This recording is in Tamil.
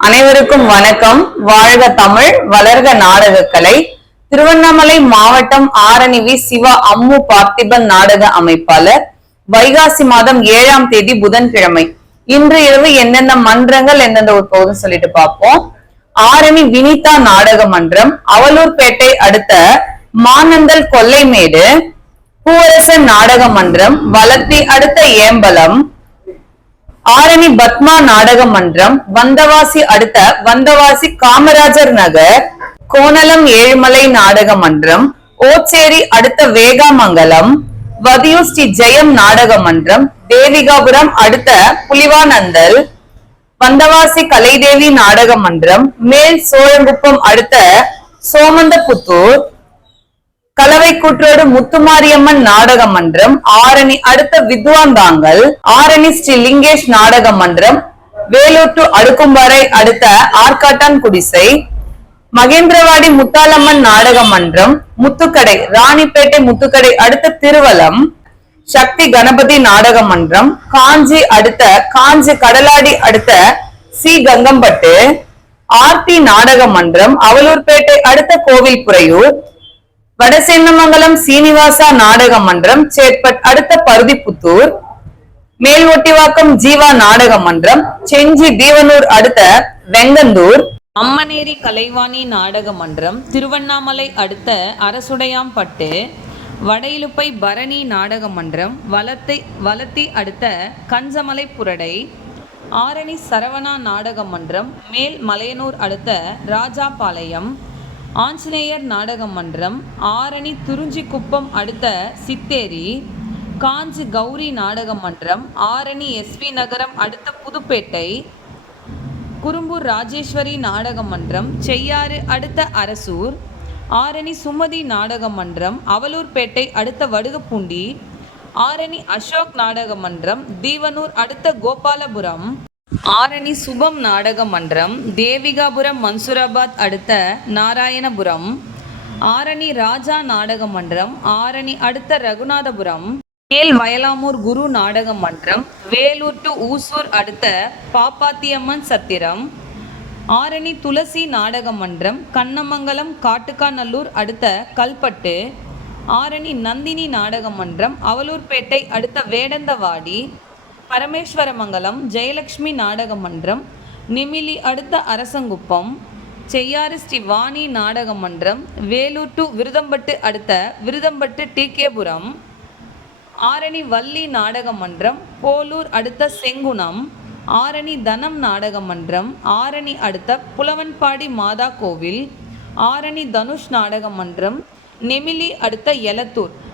அனைவருக்கும் வணக்கம். வாழ்க தமிழ் வளர்க நாடகக்கலை. திருவண்ணாமலை மாவட்டம் ஆரணிவி சிவா அம்மு பார்த்திபன் நாடக அமைப்பாளர். வைகாசி மாதம் ஏழாம் தேதி புதன்கிழமை. இன்று இரவு எந்தெந்த மன்றங்கள் எந்தெந்த ஒரு போதும் சொல்லிட்டு பார்ப்போம். ஆரணி வினிதா நாடக மன்றம் அவலூர்பேட்டை அடுத்த மானந்தல் கொல்லைமேடு பூவரசன் நாடக மன்றம் வளர்த்தி அடுத்த ஏம்பலம் ஆரணி பத்மா நாடக மன்றம் வந்தவாசி அடுத்த வந்தவாசி காமராஜர் நகர் கோணலம் ஏழுமலை நாடக மன்றம் ஓச்சேரி அடுத்த வேகாமங்கலம் வதியூர் ஸ்ரீ ஜெயம் நாடக மன்றம் தேவிகாபுரம் அடுத்த புலிவானந்தல் வந்தவாசி கலைதேவி நாடக மன்றம் மேல் சோழங்குப்பம் அடுத்த சோமந்தபுத்தூர் கலவை கூற்றோடு முத்துமாரியம்மன் நாடக மன்றம் ஆரணி அடுத்த வித்வாந்தாங்கல் ஆரணி ஸ்ரீ லிங்கேஷ் நாடக மன்றம் வேலூர் டு அடுக்கும்பாறை அடுத்த ஆர்காட்டான் குடிசை மகேந்திரவாடி முத்தாலம்மன் நாடக மன்றம் முத்துக்கடை ராணிப்பேட்டை முத்துக்கடை அடுத்த திருவலம் சக்தி கணபதி நாடக மன்றம் காஞ்சி அடுத்த காஞ்சி கடலாடி அடுத்த சி கங்கம்பட்டு ஆர்த்தி நாடக மன்றம் அவலூர்பேட்டை அடுத்த கோவில்புரையூர் வடசென்னமங்கலம் சீனிவாசா நாடக மன்றம் சேட்பட் அடுத்த பருதிப்புத்தூர் மேல்ஒட்டிவாக்கம் ஜீவா நாடக மன்றம் செஞ்சி தீவனூர் அடுத்த வெங்கந்தூர் அம்மனேரி கலைவாணி நாடக மன்றம் திருவண்ணாமலை அடுத்த அரசுடையாம்பட்டு வடையிலுப்பை பரணி நாடக மன்றம் வலத்தை வலத்தி அடுத்த கஞ்சமலை புரடை ஆரணி சரவணா நாடக மன்றம் மேல் மலையனூர் அடுத்த ராஜாபாளையம் ஆஞ்சநேயர் நாடக மன்றம் ஆரணி துறிஞ்சிக்குப்பம் அடுத்த சித்தேரி காஞ்சி கௌரி நாடக மன்றம் ஆரணி எஸ்வி நகரம் அடுத்த புதுப்பேட்டை குறும்பூர் ராஜேஸ்வரி நாடக மன்றம் செய்யாறு அடுத்த அரசூர் ஆரணி சுமதி நாடக மன்றம் அவலூர்பேட்டை அடுத்த வடுகப்பூண்டி ஆரணி அசோக் நாடக மன்றம் தீவனூர் அடுத்த கோபாலபுரம் ஆரணி சுபம் நாடக மன்றம் தேவிகாபுரம் மன்சூராபாத் அடுத்த நாராயணபுரம். ஆரணி ராஜா நாடக மன்றம் ஆரணி அடுத்த ரகுநாதபுரம். மேல் வயலாமூர் குரு நாடக மன்றம் வேலூர் டு ஊசூர் அடுத்த பாப்பாத்தியம்மன் சத்திரம். ஆரணி துளசி நாடக மன்றம் கண்ணமங்கலம் காட்டுக்காநல்லூர் அடுத்த கல்பட்டு. ஆரணி நந்தினி நாடக மன்றம் அவலூர்பேட்டை அடுத்த வேடந்தவாடி. பரமேஸ்வரமங்கலம் ஜெயலக்ஷ்மி நாடக மன்றம் நிமிலி அடுத்த அரசங்குப்பம் செய்யாறு ஸ்ரீ வாணி நாடக மன்றம் வேலூர் டு விருதம்பட்டு அடுத்த விருதம்பட்டு டிகேபுரம் ஆரணி வள்ளி நாடக மன்றம் போலூர் அடுத்த செங்குணம் ஆரணி தனம் நாடக மன்றம் ஆரணி அடுத்த புலவன்பாடி மாதா கோவில் ஆரணி தனுஷ் நாடக மன்றம் நெமிலி அடுத்த எலத்தூர்.